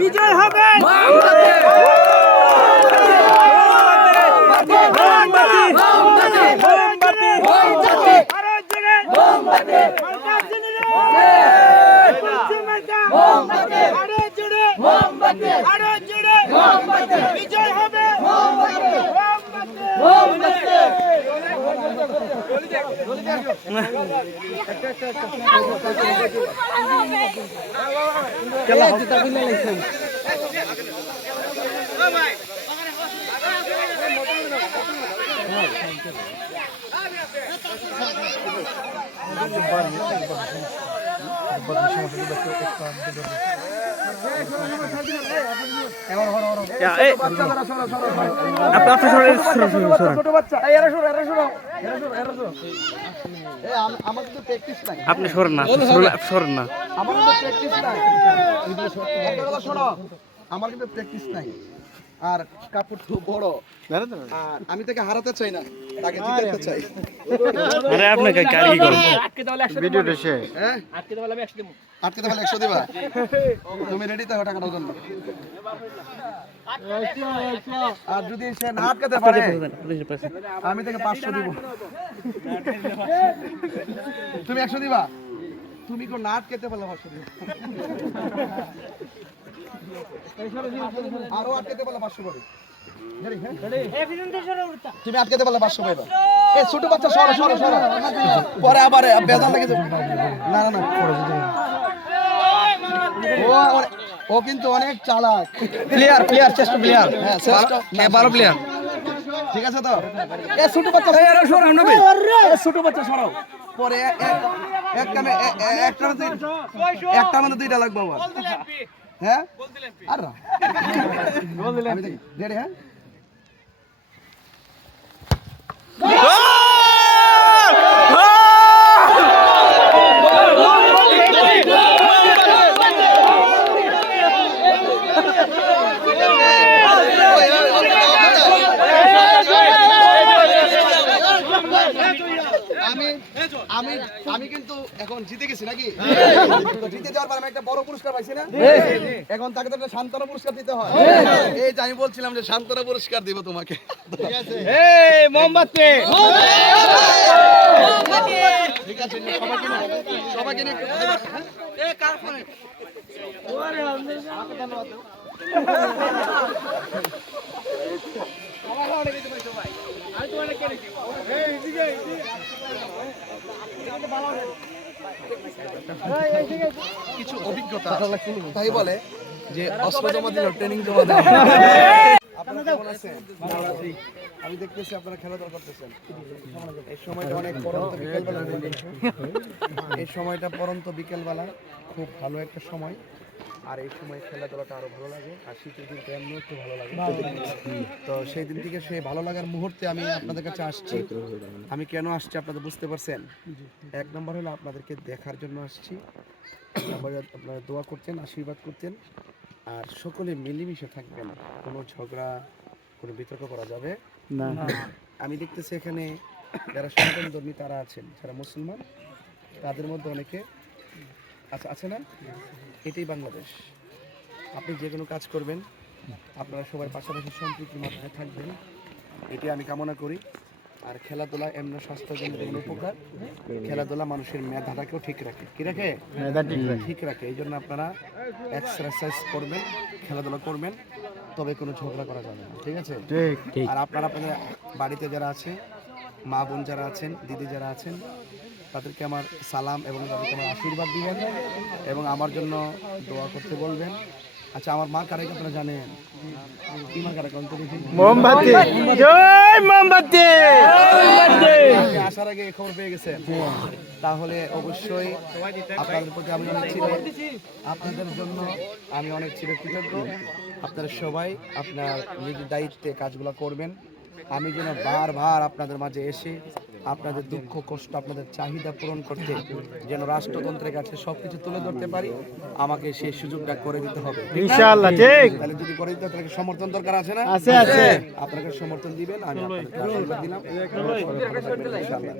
বিজয় হবে বিজয় হবে আপনি সরেন না, সরেন না। আমার কিন্তু প্র্যাকটিস নাই আর কাপড় খুব বড় আর আমি তাকে হারাতে চাই না, তাকে জিতাতে চাই। আরে আপনি গাড়ি কি করেন? ভিডিওটা শেষ। হ্যাঁ আটকে দেব, আমি 100 দেব। আটকে দেব 100 দিবা? তুমি রেডি তো টাকাটার জন্য? আর যদি সে না আটকাতে পারে আমি তাকে 500 দিব। তুমি 100 দিবা? তুমি কোন না আটকাতে পারলে 500 দিব। আরো আটকাতে পারলে 500 পাবে। তুমি আটকাতে পারলে 500 পাবে। এই ছোট বাচ্চা সরো সরো সরো, পরে আবার বেজাল লাগে যাবে। না না না, ও কিন্তু অনেক চালাক প্লেয়ার, শ্রেষ্ঠ প্লেয়ার। হ্যাঁ শ্রেষ্ঠ, 12 প্লেয়ার। ঠিক আছে তো? এই ছোট বাচ্চা সরো না ভাই, এই ছোট বাচ্চা সরো। পরে এক কামে একটা মানে দুইটা লাগবে আবার। হ্যাঁ আর বল দিলাম রেডি? হ্যাঁ আমি কিন্তু এখন জিতে গেছি নাকি? জিতে যাওয়ার পর আমি একটা বড় পুরস্কার পাইছি না? এখন তাকে তো একটা সান্ত্বনা পুরস্কার দিতে হয়। এই যে আমি বলছিলাম যে সান্ত্বনা পুরস্কার দিব তোমাকে। ঠিক আছে? এই মোমবাতি, ঠিক আছে, সবাইকে নিয়ে এই কার ফোনে ওরে আমাকে ধন্যবাদ দাও। আমার হাওড়ে দিতে পারছো ভাই, আমি তোমাকে কে রেখে এই দিকে কিছু অভিজ্ঞতা তাই বলে যে অস্ত্র জমা দিল, ট্রেনিং জমা দেয়। আপনারা কেমন আছেন? আমি দেখতেছি আপনারা খেলাধুলা করতেছেন। এই সময়টা অনেক পরন্ত বিকেলবেলা, এই সময়টা পরন্ত বিকেলবেলা খুব ভালো একটা সময়। আর এই সময় খেলাধুলাটা আরো ভালো লাগে, আর শীতের দিনটা এমনিও একটু ভালো লাগে। তো সেই দিন থেকে সেই ভালো লাগার মুহূর্তে আমি আপনাদের কাছে আসছি। আমি কেন আসছি আপনাদের বুঝতে পারছেন? এক নম্বর হলো আপনাদেরকে দেখার জন্য আসছি, আপনারা দোয়া করতেন, আশীর্বাদ করতেন, আর সকলে মিলেমিশে থাকবেন। কোনো ঝগড়া, কোনো বিতর্ক করা যাবে না। আমি দেখতেছি এখানে যারা সনাতন ধর্মী তারা আছেন, যারা মুসলমান, তাদের মধ্যে অনেকে আছে না? এটাই বাংলাদেশ। আপনি যে কোনো কাজ করবেন, আপনারা সবাই পাশাপাশি সম্প্রীতির মাধ্যমে থাকবেন, এটি আমি কামনা করি। আর খেলাধুলা এমন স্বাস্থ্যের জন্য যেমন উপকার, খেলাধুলা মানুষের মেধাটাকেও ঠিক রাখে। কি রাখে? ঠিক রাখে। এই জন্য আপনারা এক্সারসাইজ করবেন, খেলাধুলা করবেন, তবে কোনো ঝগড়া করা যাবে না। ঠিক আছে? আর আপনারা আপনাদের বাড়িতে যারা আছে, মা বোন যারা আছেন, দিদি যারা আছেন, তাদেরকে আমার সালাম এবং তাদেরকে আমার আশীর্বাদ দিবেন এবং আমার জন্য দোয়া করতে বলবেন। আচ্ছা, আমার মা কারে আপনারা জানেন? কি মা কারে? মোমবাতি, জয় মোমবাতি। আসার আগে খবর পেয়ে গেছেন, তাহলে অবশ্যই আপনাদের প্রতি আমি অনেক আপনাদের জন্য আমি অনেক চিরকৃতজ্ঞ। আপনারা সবাই আপনার নিজের দায়িত্বে কাজগুলো করবেন। আমি যেন বারবার আপনাদের মাঝে এসে আপনাদের দুঃখ কষ্ট, আপনাদের চাহিদা পূরণ করতে যেন রাষ্ট্রযন্ত্রের কাছে সবকিছু তুলে ধরতে পারি, আমাকে সেই সুযোগটা করে দিতে হবে ইনশাআল্লাহ। ঠিক, তাহলে যদি করে দিতে আপনাকে সমর্থন দরকার আছে না? আছে। আপনাকে সমর্থন দিবেন, আমি আপনাদের আশীর্বাদ দিলাম ইনশাআল্লাহ।